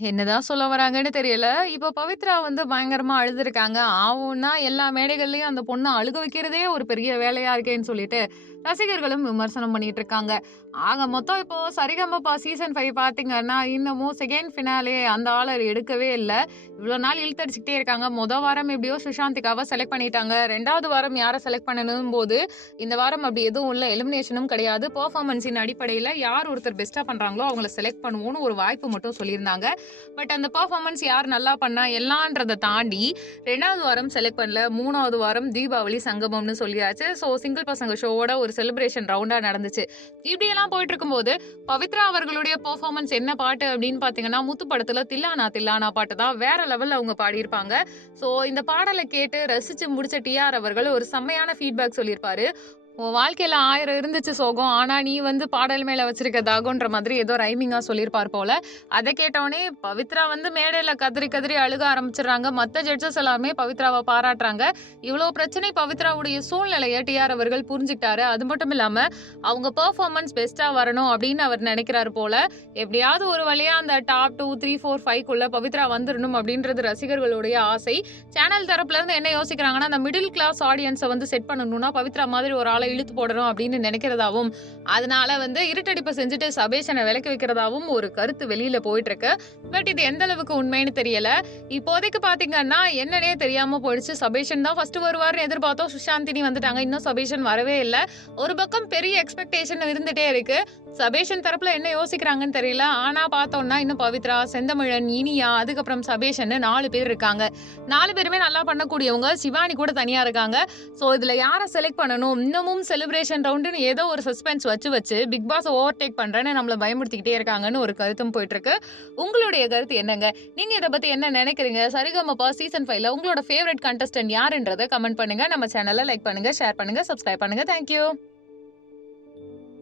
என்னதான் சொல்ல வராங்கன்னு தெரியல. இப்ப பவித்ரா வந்து பயங்கரமா அழுதுருக்காங்க. ஆவுன்னா எல்லா மேடைகள்லயும் அந்த பொண்ண அழுக வைக்கிறதே ஒரு பெரிய வேலையா இருக்கேன்னு சொல்லிட்டு, ரசிகர்களும் விமர்சனம் பண்ணிட்டு இருக்காங்க. ஆக மொத்தம் இப்போ சரிகமபா சீசன் 5 பார்த்தீங்கன்னா, இன்னமும் செகண்ட் ஃபினாலே அந்த ஆளர் எடுக்கவே இல்ல. இவ்ளோ நாள் இழுத்தடிச்சுக்கிட்டே இருக்காங்க. மொத வாரம் எப்படியோ சுஷாந்திகாவ செலக்ட் பண்ணிட்டாங்க. 2வது வாரம் யார செலக்ட் பண்ணணும்போது, இந்த வாரம் அப்படி எதுவும் இல்ல. எலிமினேஷனும் கிடையாது. பெர்ஃபார்மன்ஸின் அடிப்படையில யார் ஒருத்தர் பெஸ்ட்டா பண்றாங்களோ அவங்கள செலக்ட் பண்ணுவோம்னு ஒரு வாய்ப்பு மட்டும் சொல்லியிருந்தாங்க. பட் அந்த பர்ஃபார்மன்ஸ் யார் நல்லா பண்ணா எல்லான்றதை தாண்டி ரெண்டாவது வாரம் செலக்ட் பண்ணல. மூணாவது வாரம் தீபாவளி சங்கமம்னு சொல்லியாச்சு. ஸோ சிங்கிள் பசங்க ஷோவோட ஒரு செலிப்ரேஷன் ரவுண்டாக நடந்துச்சு. இப்படியெல்லாம் போயிட்டு இருக்கும்போது, பவித்ரா அவர்களுடைய பர்ஃபார்மன்ஸ் என்ன பாட்டு அப்படின்னு பார்த்தீங்கன்னா, முத்து படத்தில் தில்லானா தில்லானா பாட்டு தான் வேற லெவலில் அவங்க பாடியிருப்பாங்க. ஸோ இந்த பாடலை கேட்டு ரசிச்சு முடிச்ச டிஆர் அவர்கள் ஒரு செம்மையான ஃபீட்பேக் சொல்லியிருப்பாரு. "உன் வாழ்க்கையில் ஆயிரம் இருந்துச்சு சோகம். ஆனால் நீ வந்து பாடல் மேலே வச்சிருக்க தாகம்ன்ற மாதிரி ஏதோ ரைமிங்காக சொல்லியிருப்பார் போல. அதை கேட்டவுனே பவித்ரா வந்து மேடையில் கதறி கதறி அழுக ஆரம்பிச்சிடுறாங்க மற்ற ஜட்ஜஸ் எல்லாருமே பவித்ராவை பாராட்டுறாங்க. இவ்வளோ பிரச்சனை பவித்ராவுடைய சூழ்நிலையை டிஆர் அவர்கள் புரிஞ்சுக்கிட்டாரு. அது மட்டும் இல்லாமல் அவங்க பெர்ஃபார்மன்ஸ் பெஸ்ட்டாக வரணும் அப்படின்னு அவர் நினைக்கிறாரு போல. எப்படியாவது ஒரு வழியாக அந்த டாப் 2, 3, 4, 5க்குள்ள பவித்ரா வந்துடணும் அப்படின்றது ரசிகர்களுடைய ஆசை. சேனல் தரப்புலேருந்து என்ன யோசிக்கிறாங்கன்னா, அந்த மிடில் கிளாஸ் ஆடியன்ஸை வந்து செட் பண்ணணும்னா, பவித்ரா மாதிரி ஒரு ஆளை இழுத்து போடணும் அப்படின்னு நினைக்கிறதாவும், அதனால வந்து இருட்டடிப்பை செஞ்சுட்டு சபேஷனை விலக்கி வைக்கிறதாவும் ஒரு கருத்து வெளியில போயிட்டு இருக்கு. பட் இது எந்த அளவுக்கு உண்மைன்னு தெரியல. இப்போதைக்கு பார்த்தீங்கன்னா, என்னன்னே தெரியாம போயிடுச்சு. சபேஷன் தான் ஃபர்ஸ்ட் வருவார்னு எதிர்பார்த்தோம். சுஷாந்தினி வந்துட்டாங்க. இன்னும் சபேஷன் வரவே இல்லை ஒரு பக்கம் பெரிய எக்ஸ்பெக்டேஷன் இருந்துட்டே இருக்கு. சபேஷன் தரப்புல என்ன யோசிக்கிறாங்கன்னு தெரியல. ஆனா பார்த்தோம்னா, இன்னும் பவித்ரா, செந்தமிழன், இனியா, அதுக்கப்புறம் சபேஷன் நாலு பேர் இருக்காங்க. நாலு பேருமே நல்லா பண்ணக்கூடியவங்க. சிவானி கூட தனியா இருக்காங்க. ஸோ இதுல யாரை செலக்ட் பண்ணணும்? இன்னமும் செலிப்ரேஷன் ரவுண்டுன்னு ஏதோ ஒரு சஸ்பென்ஸ் வச்சு வச்சு பிக் பாஸ ஓவர்டேக் பண்றேன்னு நம்மள பயமுறுத்திக்கிட்டே இருக்காங்கன்னு ஒரு கருத்தும் போயிட்டு இருக்கு. உங்களுடைய கருத்து என்னங்க? நீங்க இதை பத்தி என்ன நினைக்கிறீங்க? சரிகமப்பா சீசன் ஃபைவ்ல உங்களோட ஃபேவரட் கண்டஸ்டன்ட் யாருன்றதை கமெண்ட் பண்ணுங்க. நம்ம சேனலை லைக் பண்ணுங்க, ஷேர் பண்ணுங்க, சப்ஸ்கிரைப் பண்ணுங்க. Thank you.